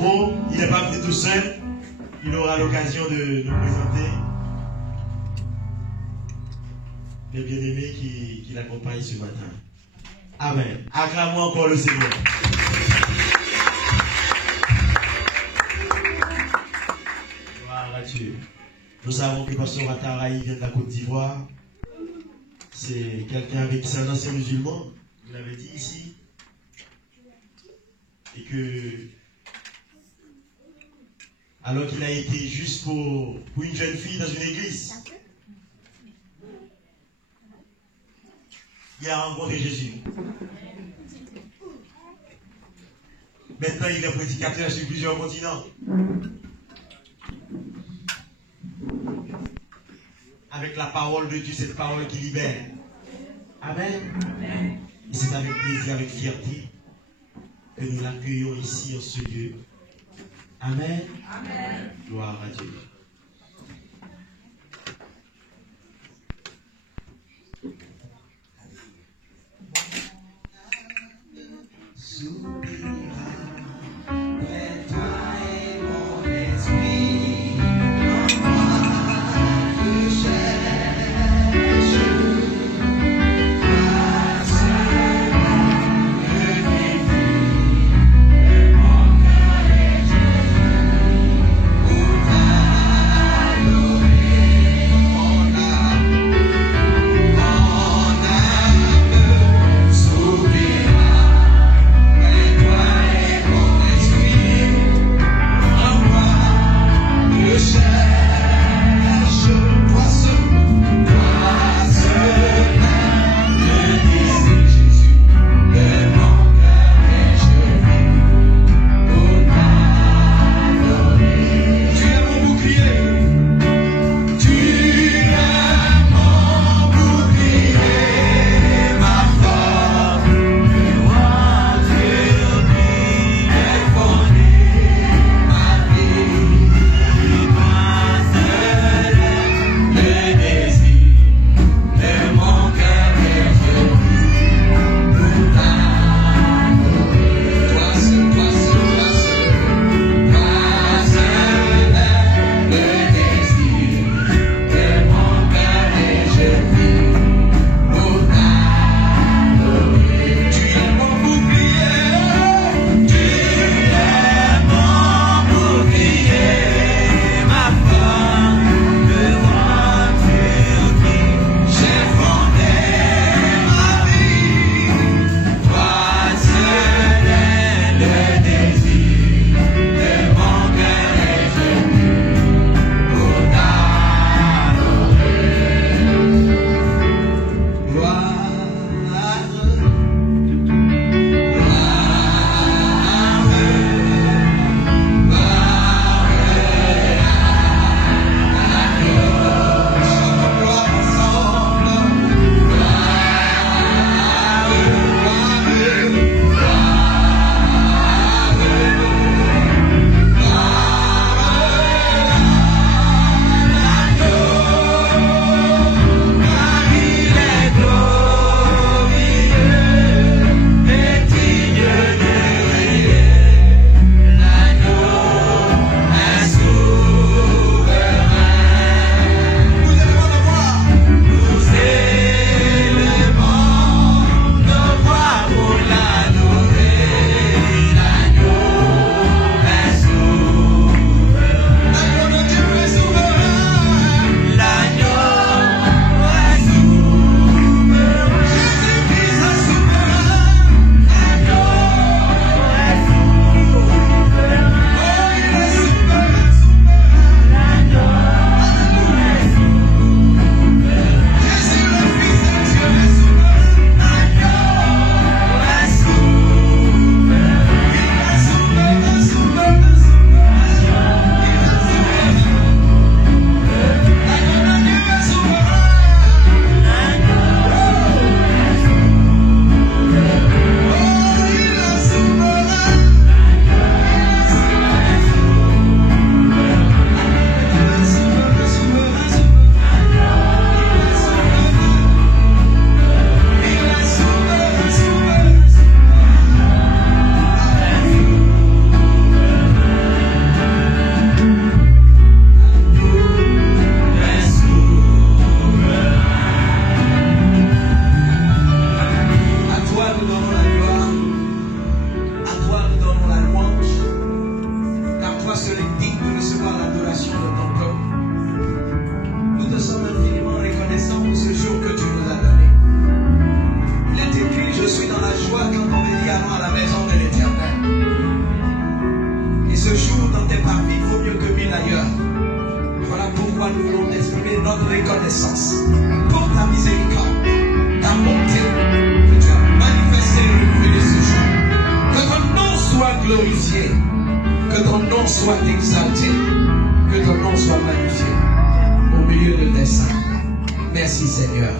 micro. Il n'est pas venu tout seul. Il aura l'occasion de nous présenter les bien-aimés qui l'accompagnent ce matin. Amen. Acclamons encore le Seigneur. Gloire à Dieu. Nous savons que Pasteur Ataraï vient de la Côte d'Ivoire. C'est quelqu'un avec qui c'est un ancien musulman. Vous l'avez dit ici. Et que, alors qu'il a été juste pour une jeune fille dans une église, il a rencontré Jésus. Maintenant, il est prédicateur sur plusieurs continents. Avec la parole de Dieu, cette parole qui libère. Amen. Amen. Et c'est avec plaisir, avec fierté, que nous l'accueillons ici en ce lieu. Amen. Amen. Gloire à Dieu. soit exalté, que ton nom soit magnifié au milieu de tes saints. Merci Seigneur.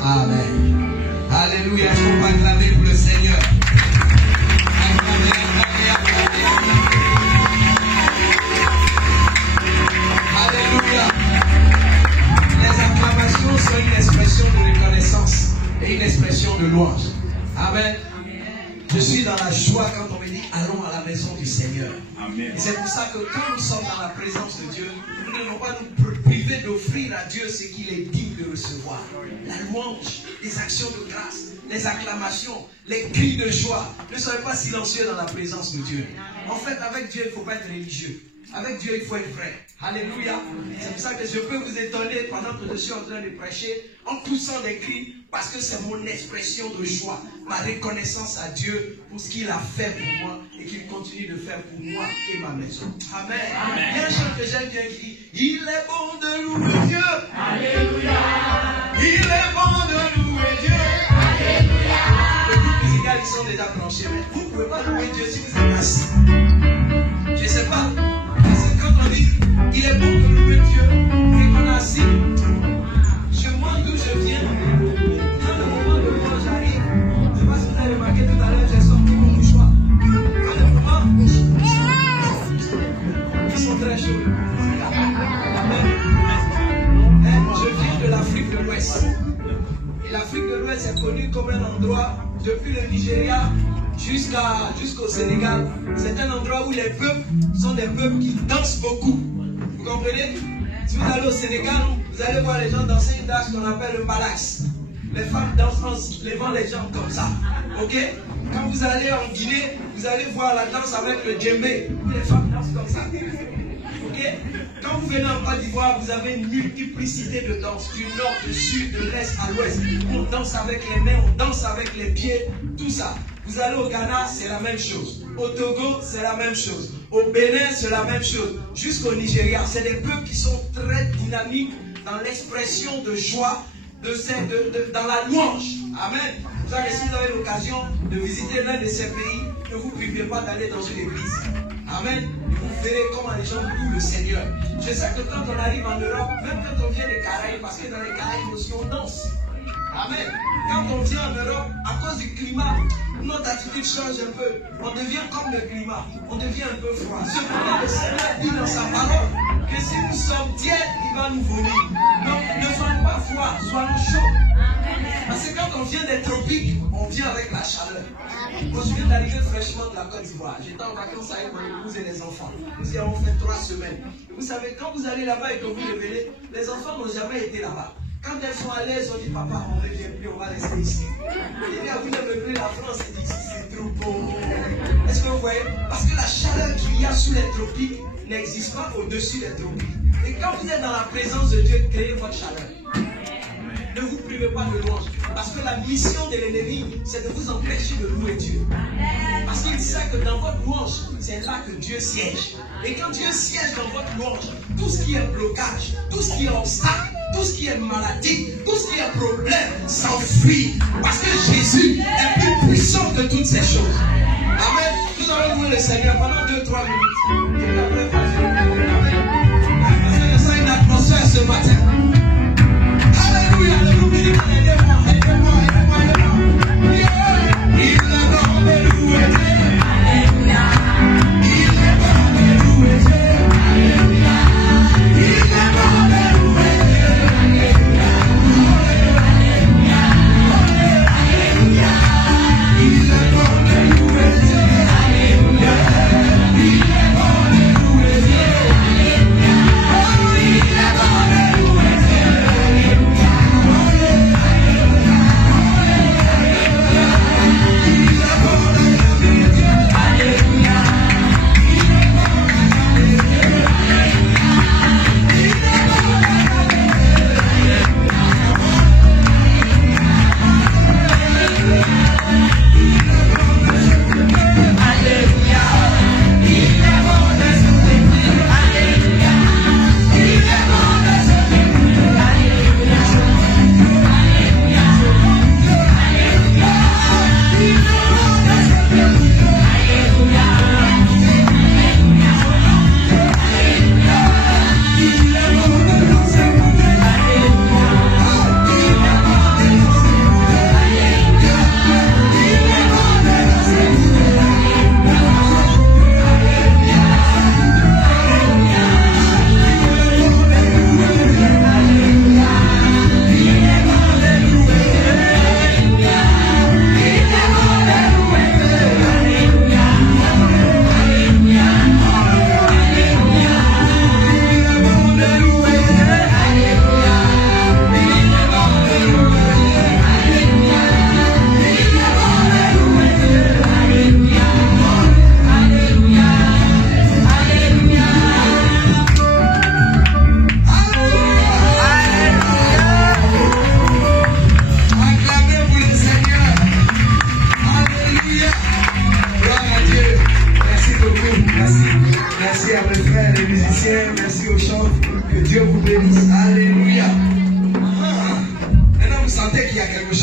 Amen. Alléluia. Est-ce qu'on peut acclamer pour le Seigneur? Acclamez, acclamez, acclamez. Alléluia. Les acclamations sont une expression de reconnaissance et une expression de louange. Amen. Je suis dans la joie quand on me dit allons à la maison du Seigneur. Amen. Et c'est pour ça que quand nous sommes dans la présence de Dieu, nous ne devons pas nous priver d'offrir à Dieu ce qu'il est digne de recevoir. La louange, les actions de grâce, les acclamations, les cris de joie. Ne soyez pas silencieux dans la présence de Dieu. En fait, avec Dieu, il ne faut pas être religieux. Avec Dieu, il faut être vrai. Alléluia. C'est pour ça que je peux vous étonner pendant que je suis en train de prêcher en poussant des cris parce que c'est mon expression de joie, ma reconnaissance à Dieu pour ce qu'il a fait pour moi et qu'il continue de faire pour moi et ma maison. Amen. Amen. Il y a un chant que j'aime bien qui dit il est bon de louer Dieu. Alléluia. Il est bon de louer Dieu. Alléluia. Le groupe musical, ils sont déjà branchés, mais vous ne pouvez pas louer Dieu si vous êtes assis. Je ne sais pas. Quand on dit il est bon de louer Dieu et qu'on est assis, chez moi d'où je viens, quand le moment de louange arrive, je ne sais pas si vous avez remarqué tout à l'heure, j'ai sorti mon mouchoir. Quand le moment, ils sont très chauds. Je viens de l'Afrique de l'Ouest. Et l'Afrique de l'Ouest est connue comme un endroit, depuis le Nigeria jusqu'au Sénégal, c'est un endroit où les peuples sont des peuples qui dansent beaucoup. Vous comprenez? Si vous allez au Sénégal, vous allez voir les gens danser une danse qu'on appelle le balax. Les femmes dansent en levant les jambes comme ça. Ok? Quand vous allez en Guinée, vous allez voir la danse avec le djembé, où les femmes dansent comme ça. Ok? Quand vous venez en Côte d'Ivoire, vous avez une multiplicité de danses, du nord, du sud, de l'est à l'ouest. On danse avec les mains, on danse avec les pieds, tout ça. Vous allez au Ghana, c'est la même chose. Au Togo, c'est la même chose. Au Bénin, c'est la même chose. Jusqu'au Nigeria, c'est des peuples qui sont très dynamiques dans l'expression de joie, dans la louange. Amen. Vous savez, si vous avez l'occasion de visiter l'un de ces pays, ne vous priviez pas d'aller dans une église. Amen. Et vous verrez comment les gens louent le Seigneur. Je sais que quand on arrive en Europe, même quand on vient des Caraïbes, parce que dans les Caraïbes aussi on danse. Amen. Quand on vient en Europe, à cause du climat, notre attitude change un peu. On devient comme le climat. On devient un peu froid. Cependant, le Seigneur dit dans sa parole que si nous sommes tièdes, il va nous vomir. Donc, ne soyons pas froids, soyons chauds. Parce que quand on vient des tropiques, on vient avec la chaleur. Moi, je viens d'arriver fraîchement de la Côte d'Ivoire. J'étais en vacances avec mon épouse et les enfants. Nous y avons fait 3 semaines. Et vous savez, quand vous allez là-bas et que vous révélez, les enfants n'ont jamais été là-bas. Quand elles sont à l'aise, on dit papa, on ne revient plus, on va rester ici. Et bien, vous n'aimez plus la France, et dit c'est trop beau. Est-ce que vous voyez? Parce que la chaleur qu'il y a sous les tropiques n'existe pas au-dessus des tropiques. Et quand vous êtes dans la présence de Dieu, créez votre chaleur. Ne vous privez pas de louange. Parce que la mission de l'ennemi, c'est de vous empêcher de louer Dieu. Parce qu'il sait que dans votre louange, c'est là que Dieu siège. Et quand Dieu siège dans votre louange, tout ce qui est blocage, tout ce qui est obstacle, tout ce qui est maladie, tout ce qui est problème, s'enfuit. Parce que Jésus est plus puissant que toutes ces choses. Amen. Nous allons louer le Seigneur pendant 2-3 minutes. Et après, amen. Parce que je sens une atmosphère ce matin. Alléluia, le groupe musical, aidez-moi. Il est bon de louer Dieu. Alléluia. Il est bon de louer Dieu. Alléluia. Il est bon de louer Dieu. Alléluia. Alléluia. Alléluia. Il est bon de louer Dieu. Alléluia. Il est bon de louer Dieu. Alléluia. Oh, il est bon de louer Dieu.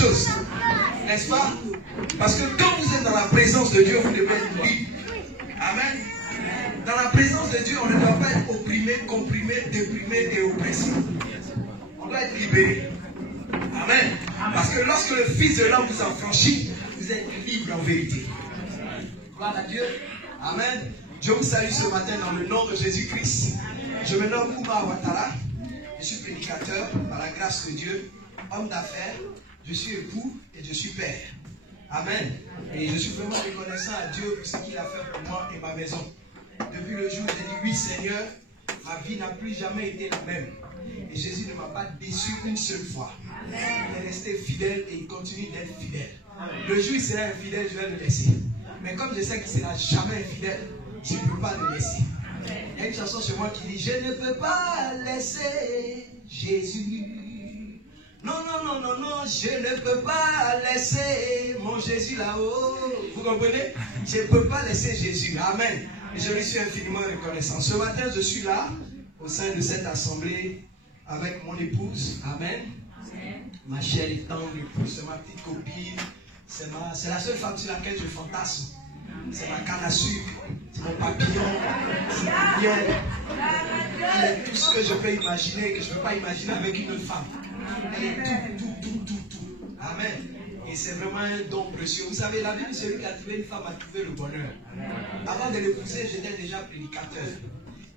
chose. N'est-ce pas? Parce que quand vous êtes dans la présence de Dieu, vous devez être libre. Amen. Dans la présence de Dieu, on ne doit pas être opprimé, comprimé, déprimé et oppressé. On doit être libéré. Amen. Parce que lorsque le Fils de l'homme vous affranchit, vous êtes libre en vérité. Gloire à Dieu. Amen. Je vous salue ce matin dans le nom de Jésus-Christ. Je me nomme Oumar Ouattara. Je suis prédicateur par la grâce de Dieu, homme d'affaires. Je suis époux et je suis père. Amen. Et je suis vraiment reconnaissant à Dieu pour ce qu'il a fait pour moi et ma maison. Depuis le jour où j'ai dit oui Seigneur, ma vie n'a plus jamais été la même. Et Jésus ne m'a pas déçu une seule fois. Il est resté fidèle et il continue d'être fidèle. Le jour où il sera infidèle, je vais le laisser. Mais comme je sais qu'il ne sera jamais infidèle, je ne peux pas le laisser. Il y a une chanson chez moi qui dit: je ne peux pas laisser Jésus. Non, non, non, non, non, je ne peux pas laisser mon Jésus là-haut. Vous comprenez? Je ne peux pas laisser Jésus. Amen. Et je lui suis infiniment reconnaissant. Ce matin, je suis là, au sein de cette assemblée, avec mon épouse. Amen. Ma chère et tendre épouse, c'est ma petite copine. C'est la seule femme sur laquelle je fantasme. C'est ma canne à sucre, c'est mon papillon, c'est mon miel. Elle est tout ce que je peux imaginer, que je ne peux pas imaginer avec une autre femme. Elle est tout. Amen. Et c'est vraiment un don précieux. Vous savez, la Bible, celui qui a trouvé une femme a trouvé le bonheur. Avant de l'épouser, j'étais déjà prédicateur.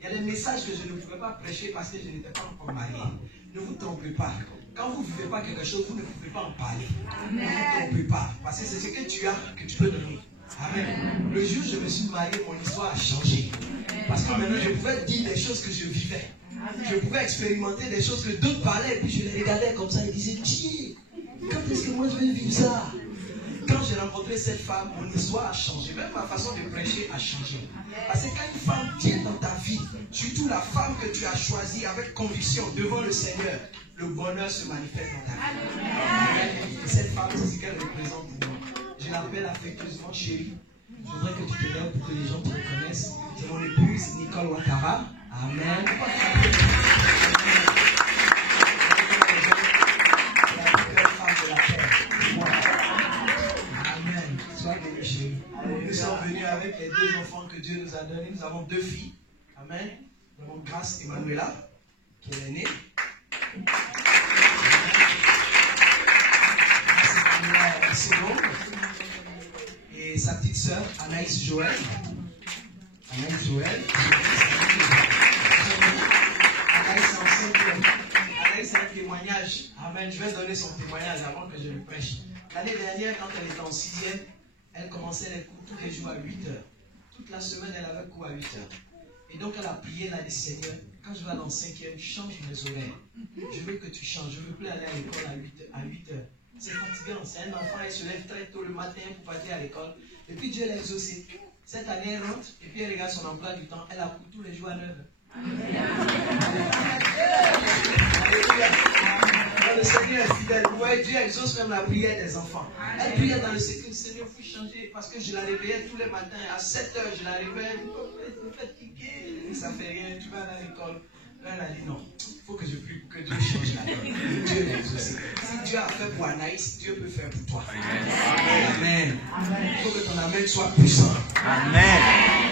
Il y a des messages que je ne pouvais pas prêcher parce que je n'étais pas encore marié. Ne vous trompez pas. Quand vous ne vivez pas quelque chose, vous ne pouvez pas en parler. Ne vous trompez pas. Parce que c'est ce que tu as que tu peux donner. Amen. Le jour où je me suis marié, mon histoire a changé. Parce que maintenant, je pouvais dire des choses que je vivais. Je pouvais expérimenter des choses que d'autres parlaient. Et puis je les regardais comme ça et disais: tiens, quand est-ce que moi je vais vivre ça? Quand j'ai rencontré cette femme, mon histoire a changé. Même ma façon de prêcher a changé. Parce que quand une femme vient dans ta vie, surtout la femme que tu as choisie avec conviction devant le Seigneur, le bonheur se manifeste dans ta vie. Et cette femme, c'est ce qu'elle représente pour moi. Je l'appelle affectueusement chérie. Je voudrais que tu te lèves pour que les gens te reconnaissent. C'est mon épouse, Nicole Ouattara. Amen. Amen. Sois béni, chérie. Nous sommes venus avec les deux enfants que Dieu nous a donnés. Nous avons deux filles. Amen. Nous avons Grâce Emmanuela, qui est l'aînée. Seconde. Et sa petite sœur, Anaïs Joël. Anaïs Joël. Anaïs est en 5e. Anaïs, c'est un témoignage. Amen. Je vais donner son témoignage avant que je le prêche. L'année dernière, quand elle était en 6e, elle commençait les cours tous les jours à 8h. Toute la semaine, elle avait cours à 8h. Et donc, elle a prié, elle a dit: Seigneur, quand je vais aller en 5e, change mes horaires. Je veux que tu changes. Je ne veux plus aller à l'école à 8h. C'est fatigant. C'est un enfant, il se lève très tôt le matin pour partir à l'école. Et puis Dieu l'a exaucé. Cette année, elle rentre et puis elle regarde son emploi du temps. Elle a cours tous les jours à 9h. Alléluia. Le Seigneur est fidèle. Vous voyez, Dieu exauce même la prière des enfants. Elle priait dans le secret: Seigneur, il faut changer. Parce que je la réveillais tous les matins. À 7h, je la réveillais. Je suis fatiguée. Ça ne fait rien. Tu vas aller à l'école. Elle a dit: non, il faut que je prie pour que Dieu change la vie. Dieu l'a exaucé. Si Dieu a fait pour Anaïs, Dieu peut faire pour toi. Amen. Il faut que ton amen soit puissant. Amen.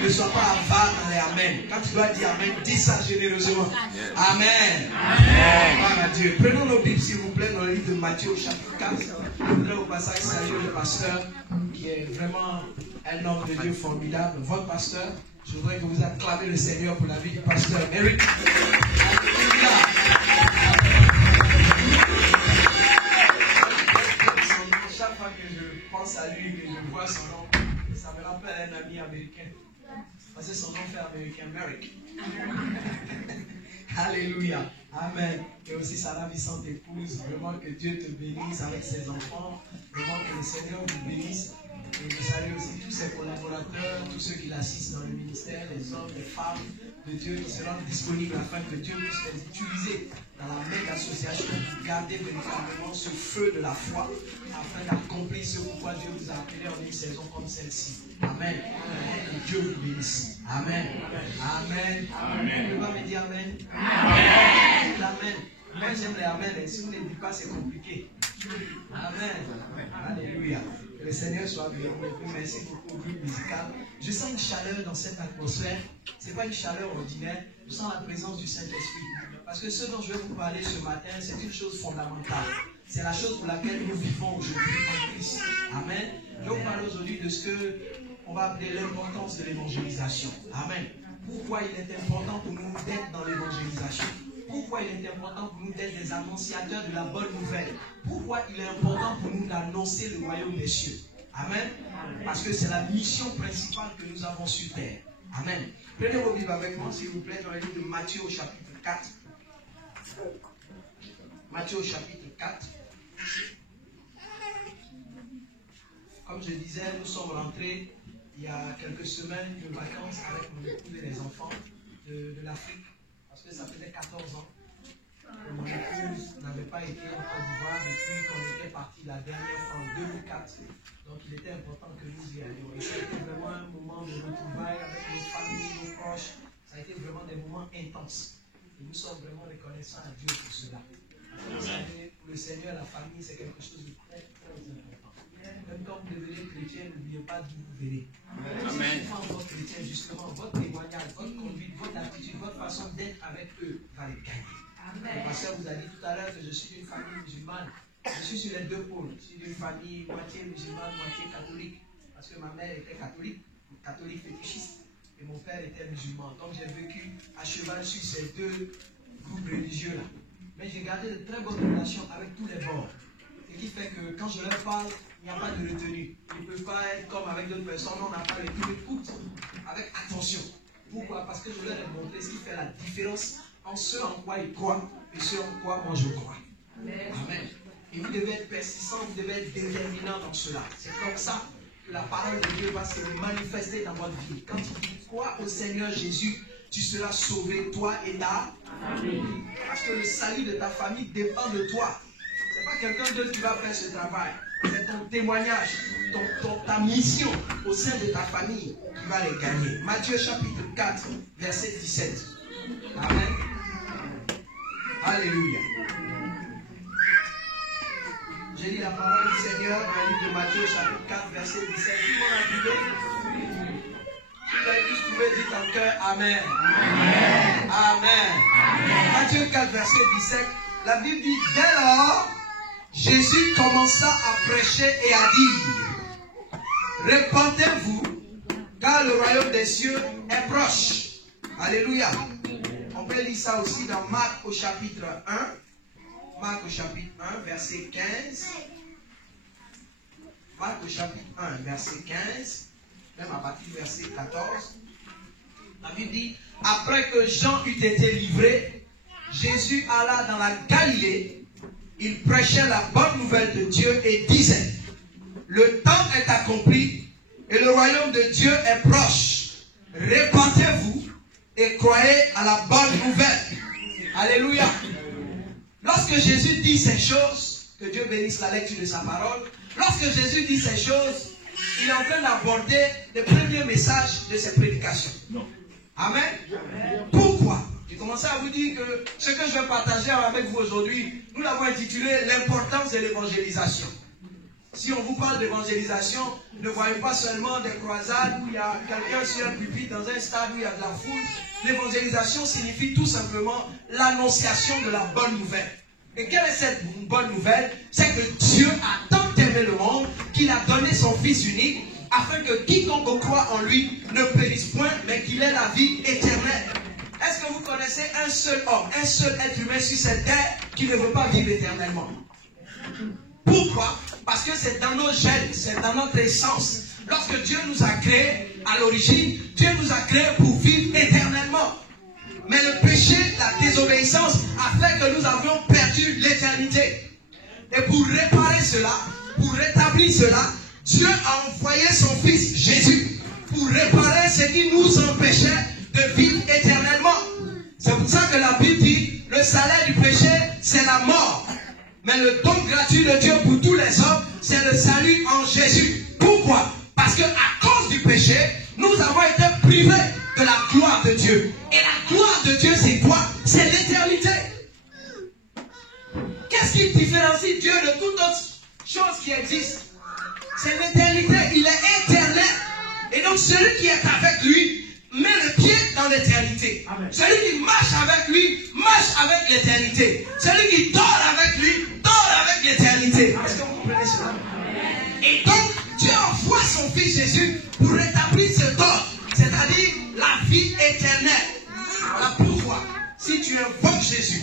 Ne sois pas avare dans les amen. Quand tu dois dire amen, dis ça généreusement. Amen. Amen. Gloire à Dieu. Prenons nos Bibles, s'il vous plaît, dans le livre de Matthieu au chapitre 4. Je voudrais au passage saluer le pasteur, qui est vraiment un homme de Dieu formidable. Votre pasteur. Je voudrais que vous acclamez le Seigneur pour la vie du pasteur Eric. Alléluia. Chaque fois que je pense à lui, que je vois son nom, ça me rappelle un ami américain. Parce que son nom fait américain, Merrick. Alléluia. Amen. Et aussi sa ravissante épouse. Vraiment que Dieu te bénisse avec ses enfants. Vraiment que le Seigneur vous bénisse. Et je salue aussi tous ses collaborateurs, tous ceux qui l'assistent dans le ministère, les hommes, les femmes de Dieu qui seront disponibles afin que Dieu puisse les utiliser dans la même association pour garder véritablement ce feu de la foi afin d'accomplir ce pourquoi Dieu vous a appelé en une saison comme celle-ci. Amen. Que Dieu vous bénisse. Amen. Amen. Amen. Vous pouvez pas me dire Amen. Amen. Amen. Moi j'aime les Amen. Et si vous ne dites pas, c'est compliqué. Amen. Alléluia. Que le Seigneur soit béni. Merci beaucoup, groupe musical. Je sens une chaleur dans cette atmosphère. Ce n'est pas une chaleur ordinaire. Je sens la présence du Saint-Esprit. Parce que ce dont je vais vous parler ce matin, c'est une chose fondamentale. C'est la chose pour laquelle nous vivons aujourd'hui en Christ. Amen. Je vais vous parler aujourd'hui de ce qu'on va appeler l'importance de l'évangélisation. Amen. Pourquoi il est important pour nous d'être dans l'évangélisation? Pourquoi il est important pour nous d'être des annonciateurs de la bonne nouvelle? Pourquoi il est important pour nous d'annoncer le royaume des cieux? Amen. Parce que c'est la mission principale que nous avons sur terre. Amen. Prenez vos Bibles avec moi, s'il vous plaît, dans le livre de Matthieu au chapitre 4. Matthieu au chapitre 4. Comme je disais, nous sommes rentrés il y a quelques semaines de vacances avec mon épouse et les enfants de l'Afrique. Parce que ça faisait 14 ans que mon épouse n'avait pas été en Côte d'Ivoire depuis qu'on était parti la dernière fois en 2004. Donc il était important que nous y allions. Et ça a été vraiment un moment de retrouvailles avec nos familles, nos proches. Ça a été vraiment des moments intenses. Et nous sommes vraiment reconnaissants à Dieu pour cela. Vous savez, pour le Seigneur, la famille, c'est quelque chose de très, très important. Même quand vous devenez chrétien, n'oubliez pas d'où vous venez. Amen. Si vous êtes encore chrétien, justement, votre témoignage, votre conduite, votre attitude, votre façon d'être avec eux va les gagner. Amen. Le pasteur vous a dit tout à l'heure que je suis d'une famille musulmane. Je suis sur les deux pôles. Je suis d'une famille moitié musulmane, moitié catholique. Parce que ma mère était catholique fétichiste. Et mon père était musulman. Donc j'ai vécu à cheval sur ces deux groupes religieux-là. Mais j'ai gardé de très bonnes relations avec tous les bords. Ce qui fait que quand je leur parle, il n'y a pas de retenue. Ils ne peuvent pas être comme avec d'autres personnes. On n'a pas les coups d'écoute avec attention. Pourquoi? Parce que je leur ai montré ce qui fait la différence entre ce en quoi ils croient et ce en quoi moi je crois. Amen. Et vous devez être persistant, vous devez être déterminant dans cela. C'est comme ça que la parole de Dieu va se manifester dans votre vie. Quand tu crois au Seigneur Jésus, tu seras sauvé, toi et ta famille. Parce que le salut de ta famille dépend de toi. Ce n'est pas quelqu'un d'autre qui va faire ce travail. C'est ton témoignage, ta mission au sein de ta famille qui va les gagner. Matthieu chapitre 4, verset 17. Amen. Alléluia. J'ai dit la parole du Seigneur dans le livre de Matthieu chapitre 4, verset 17. Tout le monde a trouvé? Vous avez tous trouvé, dites en cœur Amen. Amen. Amen. Matthieu 4, verset 17. La Bible dit, dès lors, Jésus commença à prêcher et à dire, répentez-vous, car le royaume des cieux est proche. Alléluia. On peut lire ça aussi dans Marc au chapitre 1. Marc au chapitre 1, verset 15. Marc au chapitre 1, verset 15. Même à partir du verset 14. La Bible dit, après que Jean eut été livré, Jésus alla dans la Galilée. Il prêchait la bonne nouvelle de Dieu et disait, le temps est accompli et le royaume de Dieu est proche. Répentez-vous et croyez à la bonne nouvelle. Alléluia. Lorsque Jésus dit ces choses, que Dieu bénisse la lecture de sa parole, lorsque Jésus dit ces choses, il est en train d'aborder le premier message de ses prédications. Non. Amen. Pourquoi? J'ai commencé à vous dire que ce que je vais partager avec vous aujourd'hui, nous l'avons intitulé l'importance de l'évangélisation. Si on vous parle d'évangélisation, ne voyez pas seulement des croisades où il y a quelqu'un sur un pupitre dans un stade où il y a de la foule. L'évangélisation signifie tout simplement l'annonciation de la bonne nouvelle. Et quelle est cette bonne nouvelle? C'est que Dieu a tant aimé le monde qu'il a donné son Fils unique afin que quiconque croit en lui ne périsse point, mais qu'il ait la vie éternelle. Est-ce que vous connaissez un seul homme, un seul être humain sur cette terre qui ne veut pas vivre éternellement? Pourquoi? Parce que c'est dans nos gènes, c'est dans notre essence. Lorsque Dieu nous a créés à l'origine, Dieu nous a créés pour vivre éternellement. Mais le péché, la désobéissance a fait que nous avions perdu l'éternité. Et pour réparer cela, pour rétablir cela, Dieu a envoyé son Fils Jésus pour réparer ce qui nous empêchait de vivre éternellement. C'est pour ça que la Bible dit, le salaire du péché, c'est la mort. Mais le don gratuit de Dieu pour tous les hommes, c'est le salut en Jésus. Pourquoi? Parce qu'à cause du péché, nous avons été privés de la gloire de Dieu. Et la gloire de Dieu, c'est quoi? C'est l'éternité. Qu'est-ce qui différencie Dieu de toute autre Celui qui marche avec lui, marche avec l'éternité. Celui qui dort avec lui, dort avec l'éternité. Est-ce que vous comprenez cela? Et donc, Dieu envoie son Fils Jésus pour rétablir ce dort, c'est-à-dire la vie éternelle. Voilà pourquoi, si tu invoques Jésus,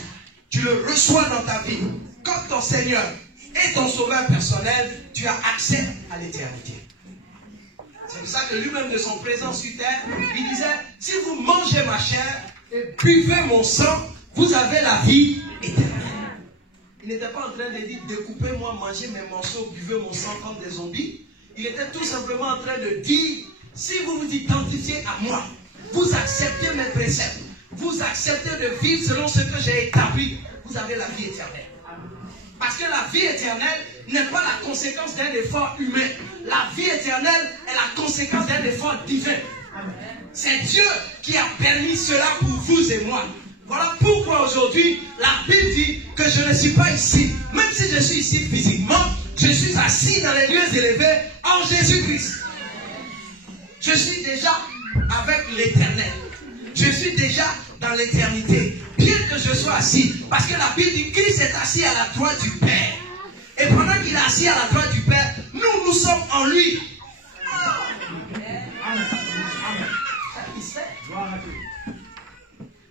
tu le reçois dans ta vie comme ton Seigneur et ton Sauveur personnel, tu as accès à l'éternité. C'est pour ça que lui-même de son présence sur terre, il disait, si vous mangez ma chair et buvez mon sang, vous avez la vie éternelle. Il n'était pas en train de dire, découpez-moi, mangez mes morceaux, buvez mon sang comme des zombies. Il était tout simplement en train de dire, si vous vous identifiez à moi, vous acceptez mes préceptes, vous acceptez de vivre selon ce que j'ai établi, vous avez la vie éternelle. Parce que la vie éternelle n'est pas la conséquence d'un effort humain. La vie éternelle est la conséquence d'un effort divin. C'est Dieu qui a permis cela pour vous et moi. Voilà pourquoi aujourd'hui, la Bible dit que je ne suis pas ici. Même si je suis ici physiquement, je suis assis dans les lieux élevés en Jésus-Christ. Je suis déjà avec l'éternel. Je suis déjà dans l'éternité. Bien que je sois assis. Parce que la Bible dit que Christ est assis à la droite du Père. Et pendant qu'il est assis à la droite du Père, nous sommes en lui.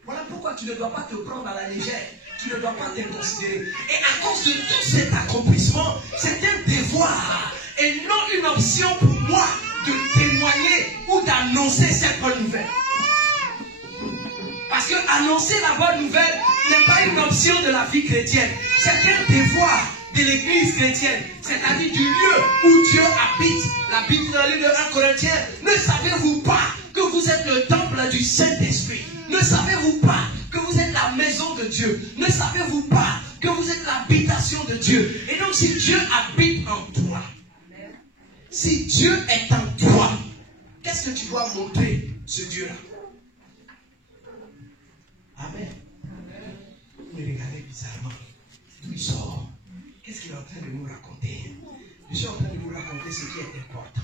Voilà pourquoi tu ne dois pas te prendre à la légère. Tu ne dois pas te considérer. Et à cause de tout cet accomplissement, c'est un devoir et non une option pour moi de témoigner ou d'annoncer cette bonne nouvelle. Parce que annoncer la bonne nouvelle n'est pas une option de la vie chrétienne. C'est un devoir de l'église chrétienne. C'est-à-dire du lieu où Dieu habite. La Bible dit dans le livre de 1 Corinthiens, ne savez-vous pas que vous êtes le temple du Saint-Esprit? Ne savez-vous pas que vous êtes la maison de Dieu? Ne savez-vous pas que vous êtes l'habitation de Dieu? Et donc si Dieu habite en toi, si Dieu est en toi, qu'est-ce que tu dois montrer ce Dieu-là? Amen. Vous me regardez bizarrement. D'où il sort? Qu'est-ce qu'il est en train de nous raconter? Je suis en train de vous raconter ce qui est important.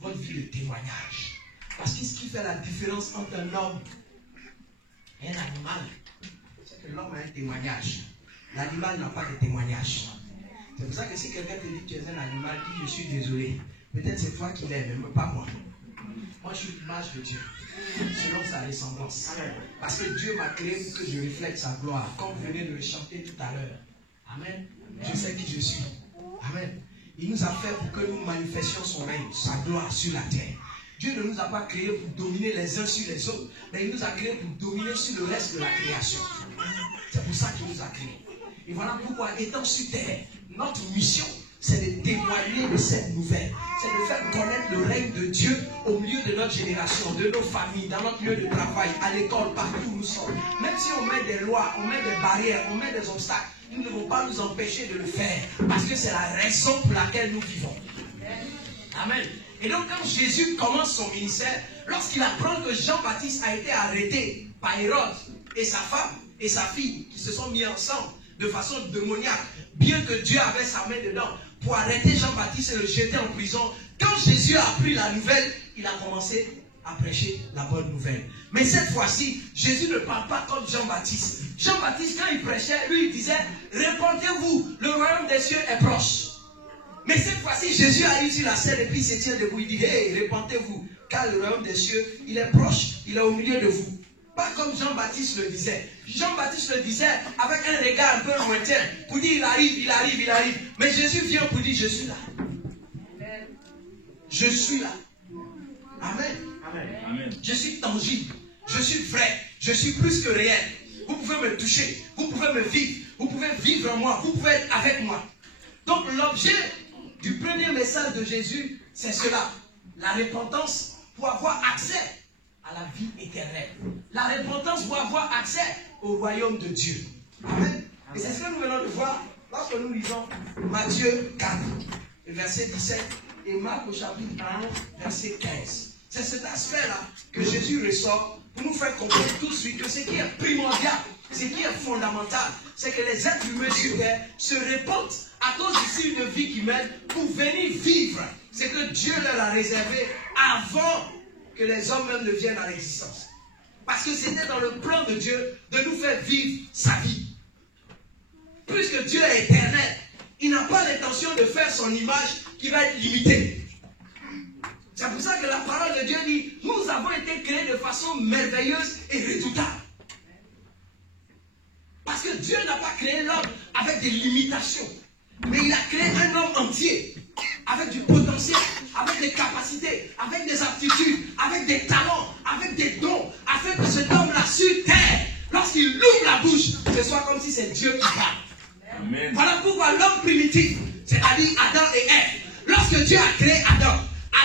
Votre vie de témoignage. Parce que ce qui fait la différence entre un homme et un animal, c'est que l'homme a un témoignage. L'animal n'a pas de témoignage. C'est pour ça que si quelqu'un te dit que tu es un animal, dis je suis désolé. Peut-être c'est toi qui l'aimes, mais pas moi. Moi je suis l'image de Dieu, selon sa ressemblance. Parce que Dieu m'a créé pour que je reflète sa gloire, comme vous venez de le chanter tout à l'heure. Amen. Je sais qui je suis. Amen. Il nous a fait pour que nous manifestions son règne, sa gloire sur la terre. Dieu ne nous a pas créés pour dominer les uns sur les autres, mais il nous a créés pour dominer sur le reste de la création. C'est pour ça qu'il nous a créés. Et voilà pourquoi, étant sur terre, notre mission, c'est de témoigner de cette nouvelle. C'est de faire connaître le règne de Dieu au milieu de notre génération, de nos familles, dans notre lieu de travail, à l'école, partout où nous sommes. Même si on met des lois, on met des barrières, on met des obstacles, ils ne vont pas nous empêcher de le faire. Parce que c'est la raison pour laquelle nous vivons. Amen. Et donc quand Jésus commence son ministère, lorsqu'il apprend que Jean-Baptiste a été arrêté par Hérode et sa femme et sa fille, qui se sont mis ensemble de façon démoniaque, bien que Dieu avait sa main dedans, pour arrêter Jean-Baptiste et le jeter en prison, quand Jésus a appris la nouvelle, il a commencé à prêcher la bonne nouvelle. Mais cette fois-ci, Jésus ne parle pas comme Jean-Baptiste. Jean-Baptiste, quand il prêchait, lui, il disait, répandez-vous, le royaume des cieux est proche. Mais cette fois-ci, Jésus arrive sur la scène et puis il se tient debout. Il dit, hey, répandez-vous, car le royaume des cieux, il est proche, il est au milieu de vous. Pas comme Jean-Baptiste le disait. Jean-Baptiste le disait avec un regard un peu lointain, pour dire, il arrive, il arrive, il arrive. Mais Jésus vient pour dire, je suis là. Je suis là. Amen. Amen. Je suis tangible. Je suis vrai. Je suis plus que réel. Vous pouvez me toucher. Vous pouvez me vivre. Vous pouvez vivre en moi. Vous pouvez être avec moi. Donc l'objet du premier message de Jésus, c'est cela. La repentance pour avoir accès à la vie éternelle. La repentance pour avoir accès au royaume de Dieu. Amen. Et c'est ce que nous venons de voir lorsque nous lisons Matthieu 4, verset 17, et Marc au chapitre 1, verset 15. C'est cet aspect-là que Jésus ressort pour nous faire comprendre tout de suite que ce qui est primordial, ce qui est fondamental, c'est que les êtres humains sur terre se répandent à cause du style de vie qu'ils mènent pour venir vivre ce que Dieu leur a réservé avant que les hommes même ne viennent à l'existence. Parce que c'était dans le plan de Dieu de nous faire vivre sa vie. Puisque Dieu est éternel, il n'a pas l'intention de faire son image qui va être limitée. C'est pour ça que la parole de Dieu dit, nous avons été créés de façon merveilleuse et redoutable. Parce que Dieu n'a pas créé l'homme avec des limitations. Mais il a créé un homme entier, avec du potentiel, avec des capacités, avec des aptitudes, avec des talents, avec des dons, afin que cet homme-là sur terre, lorsqu'il ouvre la bouche, ce soit comme si c'est Dieu qui parle. Amen. Voilà pourquoi l'homme primitif, c'est-à-dire Adam et Ève, lorsque Dieu a créé Adam,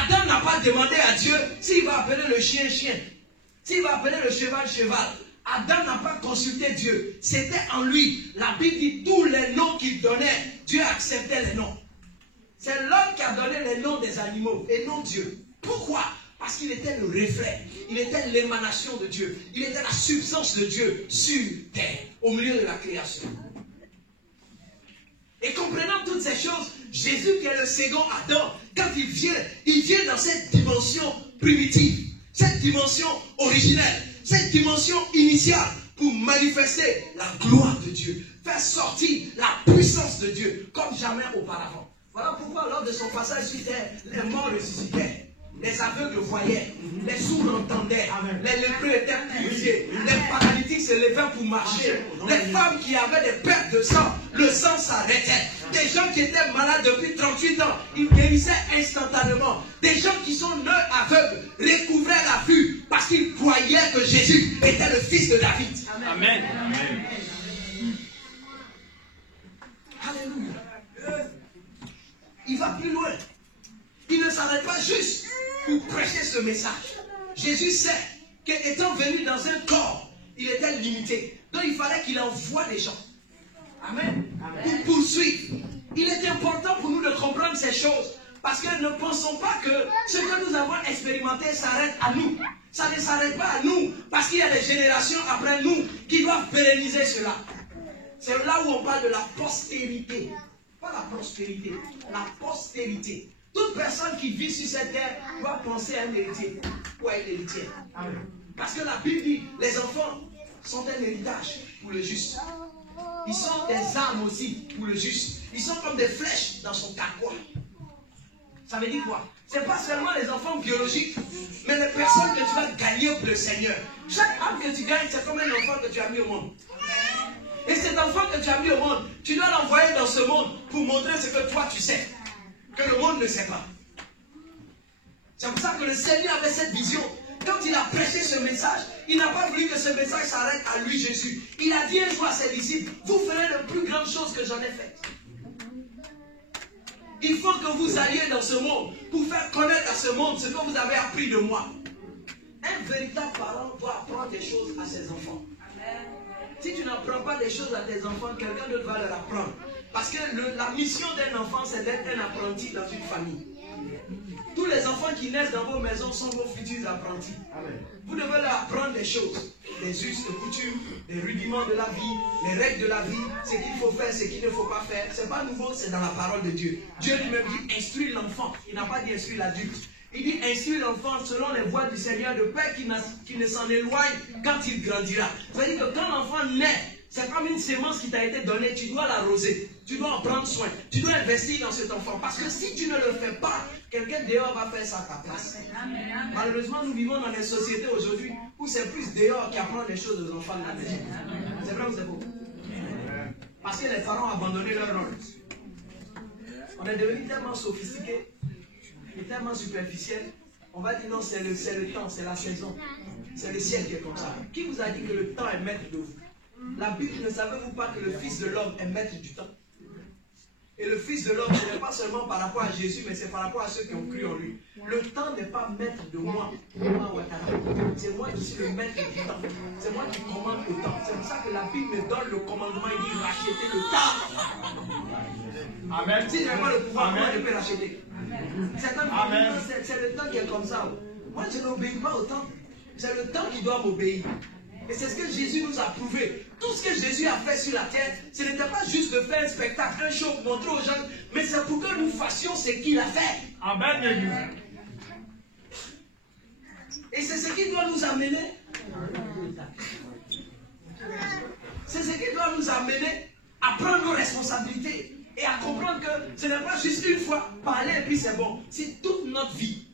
Adam n'a pas demandé à Dieu s'il va appeler le chien chien, s'il va appeler le cheval cheval. Adam n'a pas consulté Dieu. C'était en lui. La Bible dit tous les noms qu'il donnait, Dieu acceptait les noms. C'est l'homme qui a donné les noms des animaux et non Dieu. Pourquoi? Parce qu'il était le reflet. Il était l'émanation de Dieu. Il était la substance de Dieu sur terre, au milieu de la création. Et comprenant toutes ces choses, Jésus qui est le second Adam, quand il vient dans cette dimension primitive, cette dimension originelle, cette dimension initiale pour manifester la gloire de Dieu, faire sortir la puissance de Dieu comme jamais auparavant. Voilà pourquoi lors de son passage sur terre, les morts ressuscitaient, les aveugles voyaient, les sourds entendaient, les lépreux étaient purifiés, les paralytiques se levaient pour marcher, les femmes qui avaient des pertes de sang, le sang s'arrêtait. Des gens qui étaient malades depuis 38 ans, ils guérissaient instantanément. Des gens qui sont nés aveugles recouvraient la vue parce qu'ils croyaient que Jésus était le fils de David. Amen. Amen. Alléluia. Il va plus loin. Il ne s'arrête pas juste pour prêcher ce message. Jésus sait qu'étant venu dans un corps, il était limité. Donc il fallait qu'il envoie des gens. Amen. Pour poursuivre. Il est important pour nous de comprendre ces choses. Parce que ne pensons pas que ce que nous avons expérimenté s'arrête à nous. Ça ne s'arrête pas à nous. Parce qu'il y a des générations après nous qui doivent pérenniser cela. C'est là où on parle de la postérité. Pas la prospérité, la postérité. Toute personne qui vit sur cette terre doit penser à un héritier ou à une héritière. Parce que la Bible dit, les enfants sont un héritage pour le juste. Ils sont des armes aussi pour le juste. Ils sont comme des flèches dans son carquois. Ça veut dire quoi? Ce n'est pas seulement les enfants biologiques, mais les personnes que tu vas gagner pour le Seigneur. Chaque âme que tu gagnes, c'est comme un enfant que tu as mis au monde. Et cet enfant que tu as mis au monde, tu dois l'envoyer dans ce monde pour montrer ce que toi tu sais, que le monde ne sait pas. C'est pour ça que le Seigneur avait cette vision. Quand il a prêché ce message, il n'a pas voulu que ce message s'arrête à lui, Jésus. Il a dit un jour à ses disciples, vous ferez de plus grandes choses que j'en ai faites. Il faut que vous alliez dans ce monde pour faire connaître à ce monde ce que vous avez appris de moi. Un véritable parent doit apprendre des choses à ses enfants. Si tu n'apprends pas des choses à tes enfants, quelqu'un d'autre va leur apprendre. Parce que la mission d'un enfant, c'est d'être un apprenti dans une famille. Tous les enfants qui naissent dans vos maisons sont vos futurs apprentis. Amen. Vous devez leur apprendre des choses, des us, des coutumes, des rudiments de la vie, les règles de la vie, ce qu'il faut faire, ce qu'il ne faut pas faire. Ce n'est pas nouveau, c'est dans la parole de Dieu. Dieu lui-même dit instruire l'enfant. Il n'a pas dit instruire l'adulte. Il dit instruire l'enfant selon les voies du Seigneur, de peur qu'il ne s'en éloigne quand il grandira. C'est-à-dire que quand l'enfant naît, c'est comme une sémence qui t'a été donnée, tu dois l'arroser, tu dois en prendre soin, tu dois investir dans cet enfant. Parce que si tu ne le fais pas, quelqu'un dehors va faire ça à ta place. Malheureusement, nous vivons dans des sociétés aujourd'hui où c'est plus dehors qui apprend les choses aux enfants de la maison. C'est vrai ou c'est faux? Parce que les parents ont abandonné leur rôle. On est devenu tellement sophistiqués et tellement superficiel. On va dire non, c'est le temps, c'est la saison, c'est le ciel qui est comme ça. Qui vous a dit que le temps est maître de vous? La Bible, ne savez-vous pas que le Fils de l'homme est maître du temps? Et le Fils de l'homme, ce n'est pas seulement par rapport à Jésus, mais c'est par rapport à ceux qui ont cru en lui. Le temps n'est pas maître de moi, c'est moi qui suis le maître du temps. C'est moi qui commande le temps. C'est pour ça que la Bible me donne le commandement, il dit racheter le temps. Amen. Si je n'ai pas le pouvoir, moi je peux racheter. C'est le temps qui est comme ça. Moi je n'obéis pas au temps. C'est le temps qui doit m'obéir. Et c'est ce que Jésus nous a prouvé. Tout ce que Jésus a fait sur la terre, ce n'était pas juste de faire un spectacle, un show, montrer aux gens, mais c'est pour que nous fassions ce qu'il a fait. Amen. Et c'est ce qui doit nous amener nous amener à prendre nos responsabilités et à comprendre que ce n'est pas juste une fois parler et puis c'est bon. C'est toute notre vie.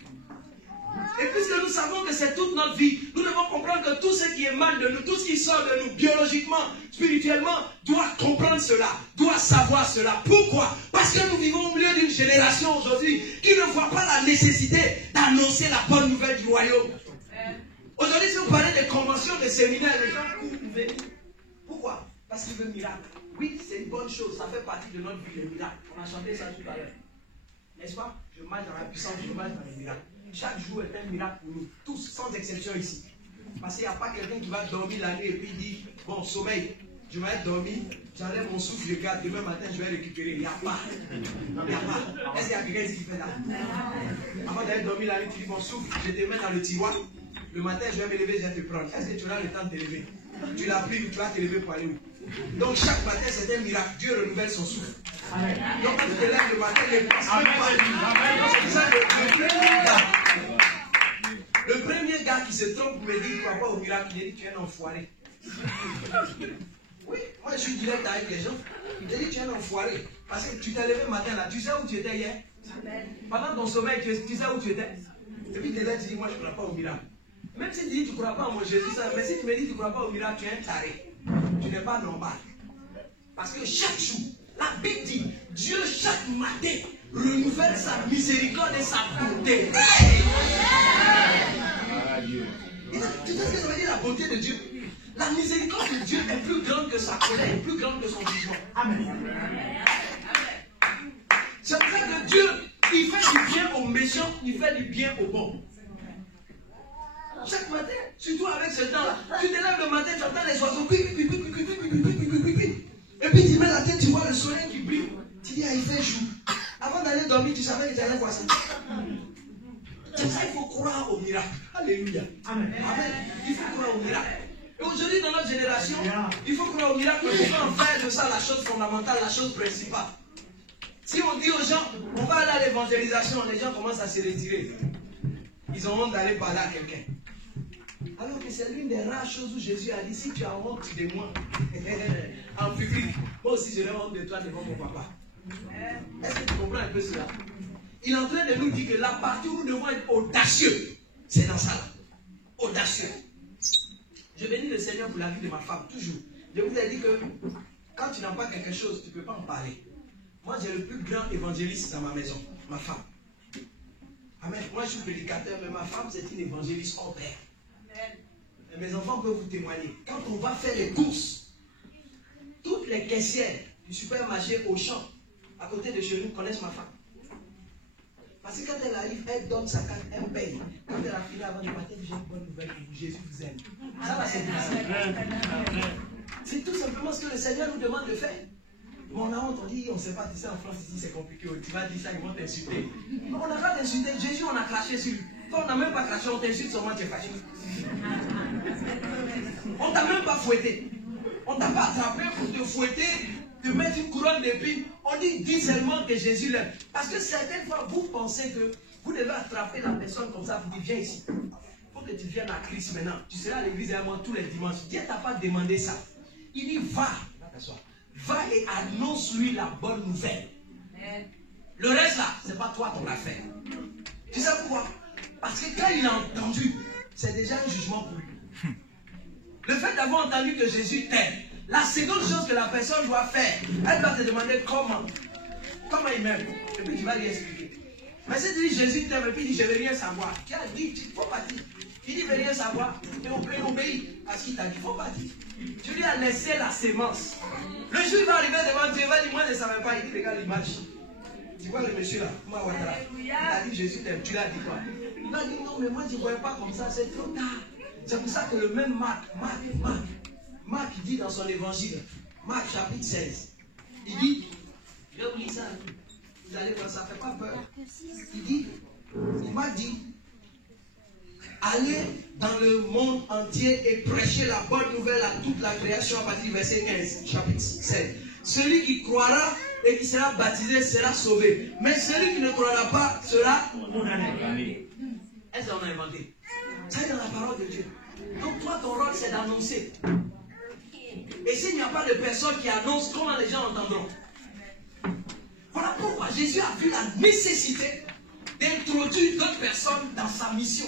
Et puisque nous savons que c'est toute notre vie, nous devons comprendre que tout ce qui émane de nous, tout ce qui sort de nous, biologiquement, spirituellement, doit comprendre cela, doit savoir cela. Pourquoi? Parce que nous vivons au milieu d'une génération aujourd'hui qui ne voit pas la nécessité d'annoncer la bonne nouvelle du royaume. Aujourd'hui, si vous parlez de conventions, de séminaires, les gens courent venir. Pourquoi? Parce qu'ils veulent miracle. Oui, c'est une bonne chose, ça fait partie de notre vie, les miracles. On a chanté ça tout à l'heure. N'est-ce pas? Je marche dans la puissance, je marche dans les miracles. Chaque jour est un miracle pour nous, tous, sans exception ici. Parce qu'il n'y a pas quelqu'un qui va dormir la nuit et puis dit, bon, sommeil, je vais dormir, j'enlève mon souffle, je garde, demain matin je vais récupérer. Il n'y a pas. Il n'y a pas. Est-ce qu'il y a quelqu'un qui fait là? Avant d'aller dormir la nuit, tu dis, mon souffle, je te mets dans le tiroir. Le matin, je vais me lever, je vais te prendre. Est-ce que tu auras le temps de te lever? Tu l'as pris, tu vas te lever pour aller où? Donc chaque matin, c'est un miracle. Dieu renouvelle son souffle. Amen. Donc quand tu te lèves le matin, ne pense même pas. C'est ça le premier gars qui se trompe me dit qu'il ne croit pas au miracle, il dit tu es un enfoiré. Oui, moi je suis direct avec les gens. Il te dit tu es un enfoiré. Parce que tu t'es levé le matin là, tu sais où tu étais hier? Pendant ton sommeil, tu sais où tu étais? Et puis tu es là, tu dis moi je ne crois pas au miracle. Même si tu dis tu ne crois pas en mon Jésus, mais si tu me dis tu ne crois pas au miracle, tu es un taré. Tu n'es pas normal. Parce que chaque jour, la Bible dit, Dieu chaque matin renouvelle sa miséricorde et sa bonté. Tu sais ce que ça veut dire la bonté de Dieu? La miséricorde de Dieu est plus grande que sa colère, est plus grande que son jugement. Amen. C'est pour ça que Dieu, il fait du bien aux méchants, il fait du bien aux bons. Chaque matin, surtout avec ce temps-là, tu te lèves le matin, tu entends les oiseaux, et puis tu mets la tête, tu vois le soleil qui brille. Tu dis, ah, il fait jour. Avant d'aller dormir, tu savais que tu allais voir ça. C'est ça, il faut croire au miracle. Alléluia. Amen. Amen. Il faut croire au miracle. Et aujourd'hui, dans notre génération, il faut croire au miracle pour en faire de ça la chose fondamentale, la chose principale. Si on dit aux gens, on va aller à l'évangélisation, les gens commencent à se retirer. Ils ont honte d'aller parler à quelqu'un. Alors que c'est l'une des rares choses où Jésus a dit, si tu as honte de moi en public, moi aussi j'aurai honte de toi devant mon papa. Est-ce que tu comprends un peu cela? Il est en train de nous dire que la partie où nous devons être audacieux, c'est dans ça là. Audacieux. Je bénis le Seigneur pour la vie de ma femme, toujours. Je vous ai dit que quand tu n'as pas quelque chose, tu ne peux pas en parler. Moi j'ai le plus grand évangéliste dans ma maison, ma femme. Amen. Moi je suis prédicateur, mais ma femme c'est une évangéliste hors pair. Et mes enfants peuvent vous témoigner. Quand on va faire les courses, toutes les caissières du supermarché au champ, à côté de chez nous, connaissent ma femme. Parce que quand elle arrive, elle donne sa carte, elle paye. Quand elle a fini avant de partir, j'ai une bonne nouvelle pour vous. Jésus vous aime. Ça va, c'est difficile. C'est tout simplement ce que le Seigneur nous demande de faire. Mais on a honte, on dit, on ne sait pas, tu sais, en France, ici, c'est compliqué. Tu vas dire ça, ils vont t'insulter. On n'a pas d'insulter. Jésus, on a craché sur lui. Toi, on n'a même pas craché, on t'insulte seulement, tu es fâché. On t'a même pas fouetté. On t'a pas attrapé pour te fouetter, te mettre une couronne d'épines. On dit, dis seulement que Jésus l'aime. Parce que certaines fois, vous pensez que vous devez attraper la personne comme ça, vous dites, viens ici. Il faut que tu viennes à Christ maintenant. Tu seras à l'église avec moi tous les dimanches. Dieu t'a pas demandé ça. Il dit, va. Va et annonce-lui la bonne nouvelle. Le reste là, ce n'est pas toi ton affaire. Tu sais pourquoi? Parce que quand il a entendu, c'est déjà un jugement pour lui. Le fait d'avoir entendu que Jésus t'aime, la seconde chose que la personne doit faire, elle doit te demander comment il m'aime. Et puis tu vas lui expliquer. Mais si tu dis Jésus t'aime et puis il dit je ne veux rien savoir, tu as dit, il ne faut pas dire. Il dit je ne veux rien savoir et on obéit à ce qu'il t'a dit, il ne faut pas dire. Tu lui as laissé la sémence. Le jour il va arriver devant Dieu, il va dire moi je ne savais pas, il dit regarde l'image. Tu vois le monsieur là, il a dit Jésus t'aime, tu l'as dit quoi? Il a dit non mais moi je ne voyais pas comme ça, c'est trop tard. C'est pour ça que le même Marc dit dans son évangile, Marc chapitre 16, il dit, je vais vous lire ça, vous allez voir, ça ne fait pas peur. Il m'a dit, allez dans le monde entier et prêchez la bonne nouvelle à toute la création à partir du verset 15, chapitre 16. Celui qui croira et qui sera baptisé sera sauvé. Mais celui qui ne croira pas sera condamné. Est-ce qu'on a inventé? Ça est dans la parole de Dieu. Donc toi, ton rôle, c'est d'annoncer. Et s'il n'y a pas de personne qui annonce, comment les gens entendront? Voilà pourquoi Jésus a vu la nécessité d'introduire d'autres personnes dans sa mission.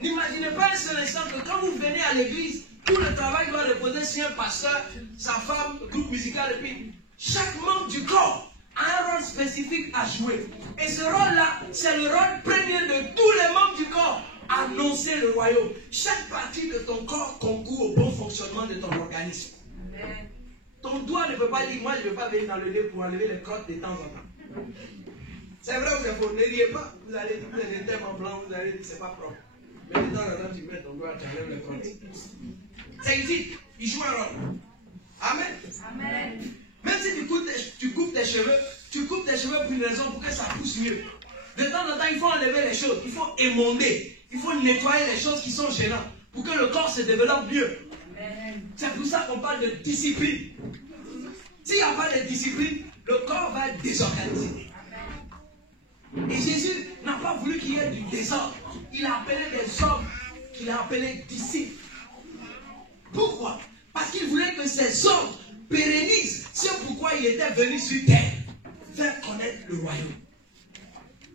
N'imaginez pas un seul instant que quand vous venez à l'église, tout le travail doit reposer sur un pasteur, sa femme, le groupe musical, et puis chaque membre du corps a un rôle spécifique à jouer. Et ce rôle-là, c'est le rôle premier de tous les membres du corps. Annoncer le royaume. Chaque partie de ton corps concourt au bon fonctionnement de ton organisme. Amen. Ton doigt ne peut pas dire, moi je ne vais pas venir dans le nez pour enlever les crottes de temps en temps. C'est vrai ou c'est faux? Ne riez pas. Vous allez dire, vous avez des thèmes en blanc, vous allez dire, c'est pas propre. Mais de temps en temps, tu mets ton doigt, tu enlèves les crottes. Ça existe. Il joue un rôle. Amen. Amen. Même si tu coupes tes cheveux pour une raison, pour que ça pousse mieux. De temps en temps, il faut enlever les choses, il faut émonder, il faut nettoyer les choses qui sont gênantes pour que le corps se développe mieux. C'est pour ça qu'on parle de discipline. S'il n'y a pas de discipline, le corps va être désorganisé. Et Jésus n'a pas voulu qu'il y ait du désordre. Il a appelé des hommes qu'il a appelés disciples. Pourquoi? Parce qu'il voulait que ces hommes pérennisent ce pourquoi il était venu sur terre. Faire connaître le royaume.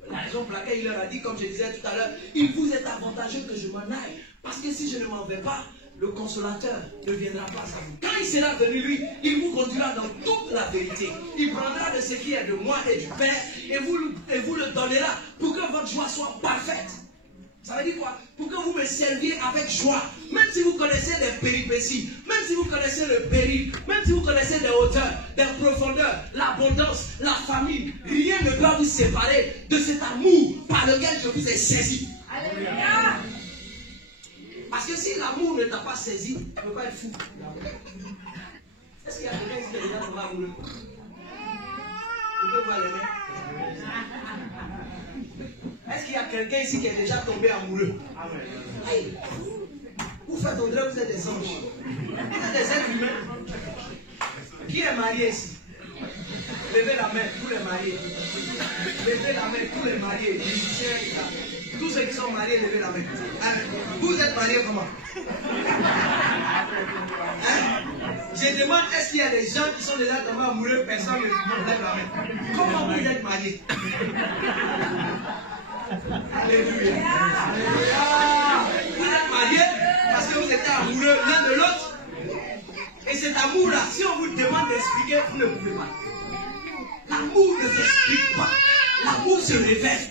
La raison pour laquelle il leur a dit, comme je disais tout à l'heure, il vous est avantageux que je m'en aille. Parce que si je ne m'en vais pas, le consolateur ne viendra pas à vous. Quand il sera venu, lui, il vous conduira dans toute la vérité. Il prendra de ce qui est de moi et du Père et vous le donnera pour que votre joie soit parfaite. Ça veut dire quoi? Pour que vous me serviez avec joie. Même si vous connaissez des péripéties, même si vous connaissez le péril, même si vous connaissez des hauteurs, des profondeurs, l'abondance, la famille, rien ne doit vous séparer de cet amour par lequel je vous ai saisi. Alléluia. Parce que si l'amour ne t'a pas saisi, tu ne peux pas être fou. Est-ce qu'il y a quelqu'un ici qui est déjà tombé amoureux? Tu peux voir les mains? Est-ce qu'il y a quelqu'un ici qui est déjà tombé amoureux? Hey, vous faites au delà, vous êtes des anges. Vous êtes des êtres humains. Qui est marié ici? Levez la main, tous les mariés. Levez la main, tous les mariés. Les musiciens, tous ceux qui sont mariés, levez la main. Vous êtes mariés comment? Hein? Je demande, est-ce qu'il y a des gens qui sont déjà tombés amoureux? Personne ne lève la main. Comment vous êtes mariés? Alléluia. Alléluia. Vous êtes mariés parce que vous étiez amoureux l'un de l'autre. Et cet amour-là, si on vous demande d'expliquer, vous ne pouvez pas. L'amour ne s'explique pas. L'amour se révèle.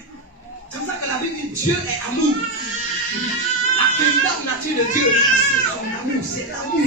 C'est pour ça que la Bible dit Dieu est amour. La véritable nature de Dieu, c'est son amour. C'est l'amour.